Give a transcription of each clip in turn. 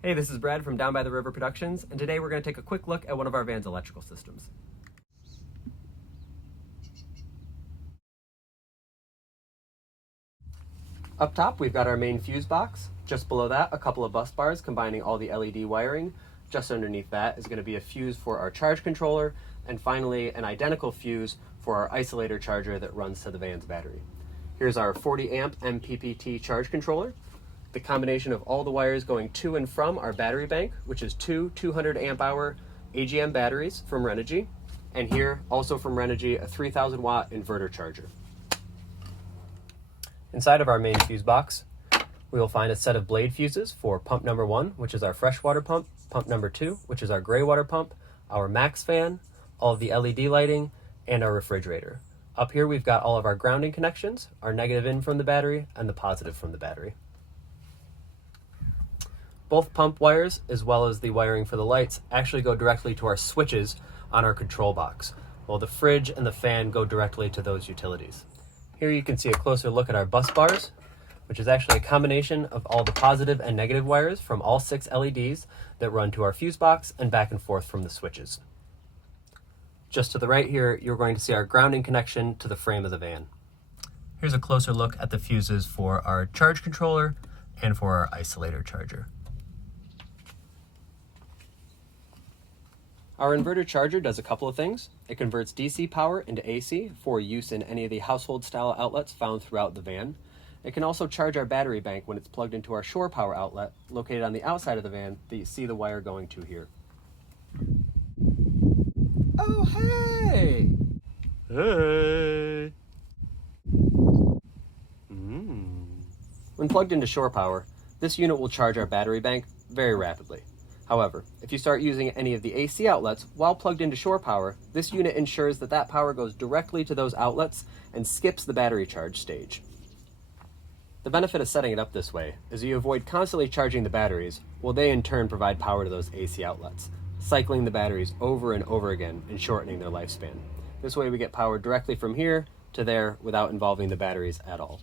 Hey, this is Brad from Down by the River Productions, and today we're going to take a quick look at one of our van's electrical systems. Up top, we've got our main fuse box. Just below that, a couple of bus bars combining all the LED wiring. Just underneath that is going to be a fuse for our charge controller, and finally an identical fuse for our isolator charger that runs to the van's battery. Here's our 40 amp MPPT charge controller. The combination of all the wires going to and from our battery bank, which is two 200 amp hour AGM batteries from Renogy, and here also from Renogy a 3000 watt inverter charger. Inside of our main fuse box, we will find a set of blade fuses for pump number 1, which is our freshwater pump, pump number 2, which is our gray water pump, our max fan, all of the LED lighting, and our refrigerator. Up here we've got all of our grounding connections, our negative in from the battery and the positive from the battery. Both pump wires, as well as the wiring for the lights, actually go directly to our switches on our control box, while the fridge and the fan go directly to those utilities. Here you can see a closer look at our bus bars, which is actually a combination of all the positive and negative wires from all 6 LEDs that run to our fuse box and back and forth from the switches. Just to the right here, you're going to see our grounding connection to the frame of the van. Here's a closer look at the fuses for our charge controller and for our isolator charger. Our inverter charger does a couple of things. It converts DC power into AC for use in any of the household style outlets found throughout the van. It can also charge our battery bank when it's plugged into our shore power outlet located on the outside of the van that you see the wire going to here. Oh, hey! Hey! When plugged into shore power, this unit will charge our battery bank very rapidly. However, if you start using any of the AC outlets while plugged into shore power, this unit ensures that that power goes directly to those outlets and skips the battery charge stage. The benefit of setting it up this way is you avoid constantly charging the batteries, while they in turn provide power to those AC outlets, cycling the batteries over and over again and shortening their lifespan. This way we get power directly from here to there without involving the batteries at all.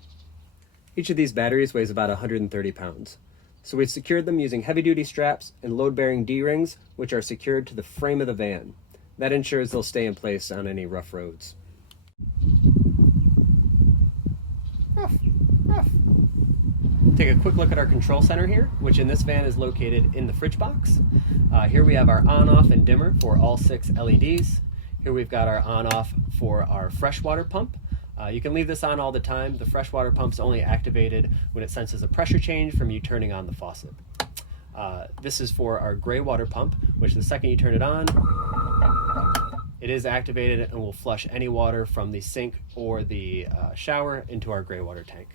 Each of these batteries weighs about 130 pounds. So we've secured them using heavy-duty straps and load-bearing D-rings, which are secured to the frame of the van. That ensures they'll stay in place on any rough roads. Take a quick look at our control center here, which in this van is located in the fridge box. Here we have our on-off and dimmer for all 6 LEDs. Here we've got our on-off for our freshwater pump. You can leave this on all the time. The freshwater pump's only activated when it senses a pressure change from you turning on the faucet. This is for our gray water pump, which the second you turn it on, it is activated and will flush any water from the sink or the shower into our gray water tank.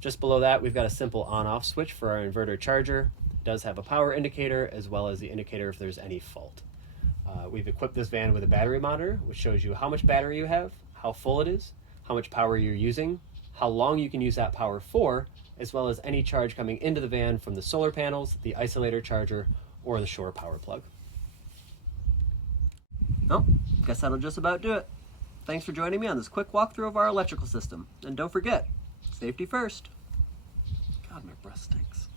Just below that, we've got a simple on-off switch for our inverter charger. It does have a power indicator as well as the indicator if there's any fault. We've equipped this van with a battery monitor, which shows you how much battery you have, how full it is, how much power you're using, how long you can use that power for, as well as any charge coming into the van from the solar panels, the isolator charger, or the shore power plug. Well, guess that'll just about do it. Thanks for joining me on this quick walkthrough of our electrical system. And don't forget, safety first. God, my breath stinks.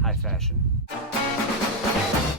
High fashion.